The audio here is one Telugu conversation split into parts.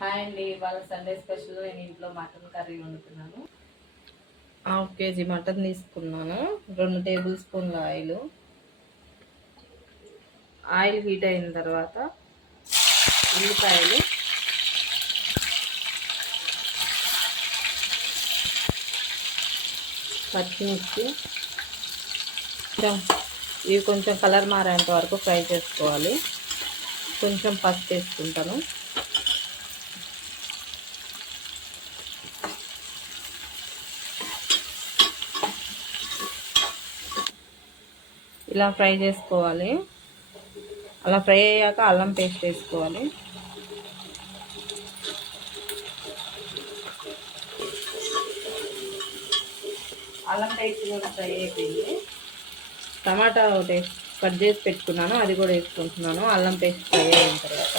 హాయ్ అండి, వాళ్ళ సండే స్పెషల్ నేను ఇంట్లో మటన్ కర్రీ వండుతున్నాను. హాఫ్ కేజీ మటన్ తీసుకున్నాను. 2 టేబుల్ స్పూన్ల ఆయిల్ హీట్ అయిన తర్వాత ఉల్లిపాయలు, పచ్చిమిర్చి ఇవి కొంచెం కలర్ మారేంత వరకు ఫ్రై చేసుకోవాలి. కొంచెం పసుపు వేసుకుంటాను. ఇలా ఫ్రై చేసుకోవాలి. అలా ఫ్రై అయ్యాక అల్లం పేస్ట్ వేసుకోవాలి. అల్లం పేస్ట్ కూడా ఫ్రై అయిపోయింది. టమాటా ఒకటి కట్ చేసి పెట్టుకున్నాను, అది కూడా వేసుకుంటున్నాను. అల్లం పేస్ట్ ఫ్రై అయిన తర్వాత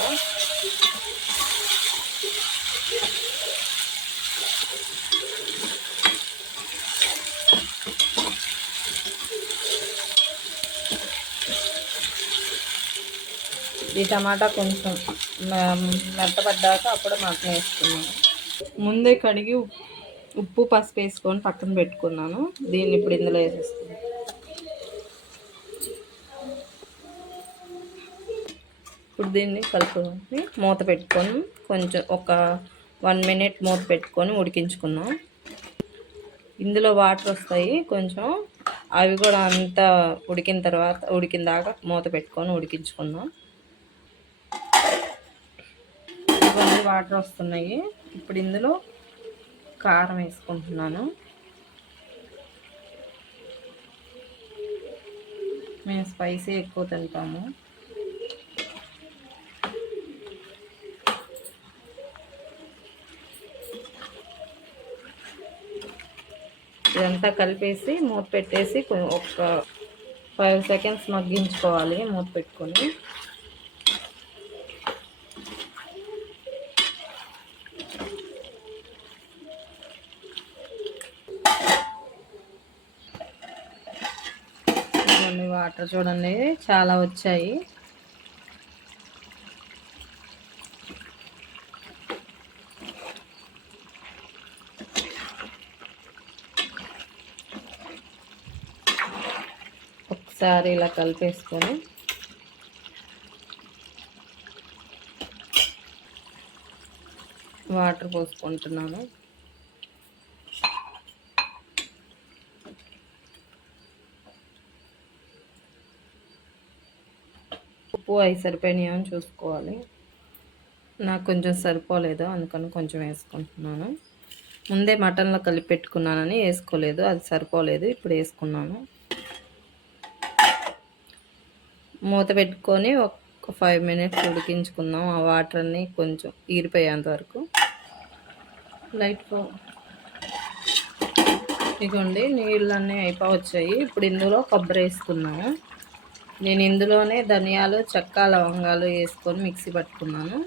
ఈ టమాటా కొంచెం మెత్తపడ్డాక అప్పుడు మటన్ వేసుకున్నాను. ముందే కడిగి ఉప్పు పసుపు వేసుకొని పక్కన పెట్టుకున్నాను. దీన్ని ఇప్పుడు ఇందులో వేసేస్తున్నాను. ఇప్పుడు దీన్ని కలుపుకొని మూత పెట్టుకొని కొంచెం ఒక 1 మినిట్ మూత పెట్టుకొని ఉడికించుకున్నాం. ఇందులో వాటర్ వస్తాయి కొంచెం, అవి కూడా అంతా ఉడికిన దాకా మూత పెట్టుకొని ఉడికించుకున్నాం. ఇవన్నీ వాటర్ వస్తున్నాయి. ఇప్పుడు ఇందులో కారం వేసుకుంటున్నాను. మేము స్పైసీ ఎక్కువ తింటాము. ఇదంతా కలిపేసి మూత పెట్టేసి ఒక 5 సెకండ్స్ మగ్గించుకోవాలి మూత పెట్టుకొని. వాటర్ చూడండి చాలా వచ్చాయి. ఒకసారి ఇలా కలిపేసుకొని వాటర్ పోసుకుంటున్నాను. ఉప్పు అవి సరిపోయినాయో అని చూసుకోవాలి. నాకు కొంచెం సరిపోలేదు, అందుకని కొంచెం వేసుకుంటున్నాను. ముందే మటన్లో కలిపి పెట్టుకున్నానని వేసుకోలేదు, అది సరిపోలేదు, ఇప్పుడు వేసుకున్నాను. మూత పెట్టుకొని ఒక 5 మినిట్స్ ఉడికించుకుందాం. ఆ వాటర్ అన్నీ కొంచెం ఈరిపోయేంత వరకు. ఇదిగోండి నీళ్ళన్నీ అయిపోవచ్చాయి. ఇప్పుడు ఇందులో కొబ్బరి వేసుకున్నాను. నేను ఇందులోనే ధనియాలు, చెక్క, లవంగాలు వేసుకొని మిక్సీ పట్టుకున్నాను.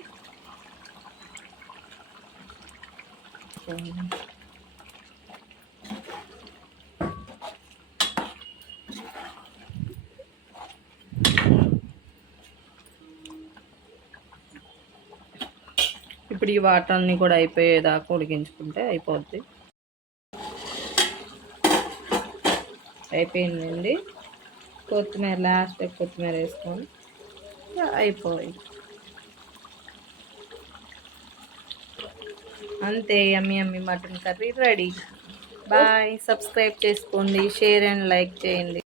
ఇప్పుడు ఈ వాటర్ అన్నీ కూడా అయిపోయేదాకా ఉడికించుకుంటే అయిపోద్ది. అయిపోయిందండి. కొత్తిమీర లాస్ట్ కొత్తిమీర వేసుకొని అయిపోయి అంతే. Yummy mutton curry ready. Bye. Subscribe చేసుకోండి, షేర్ అండ్ లైక్ చేయండి.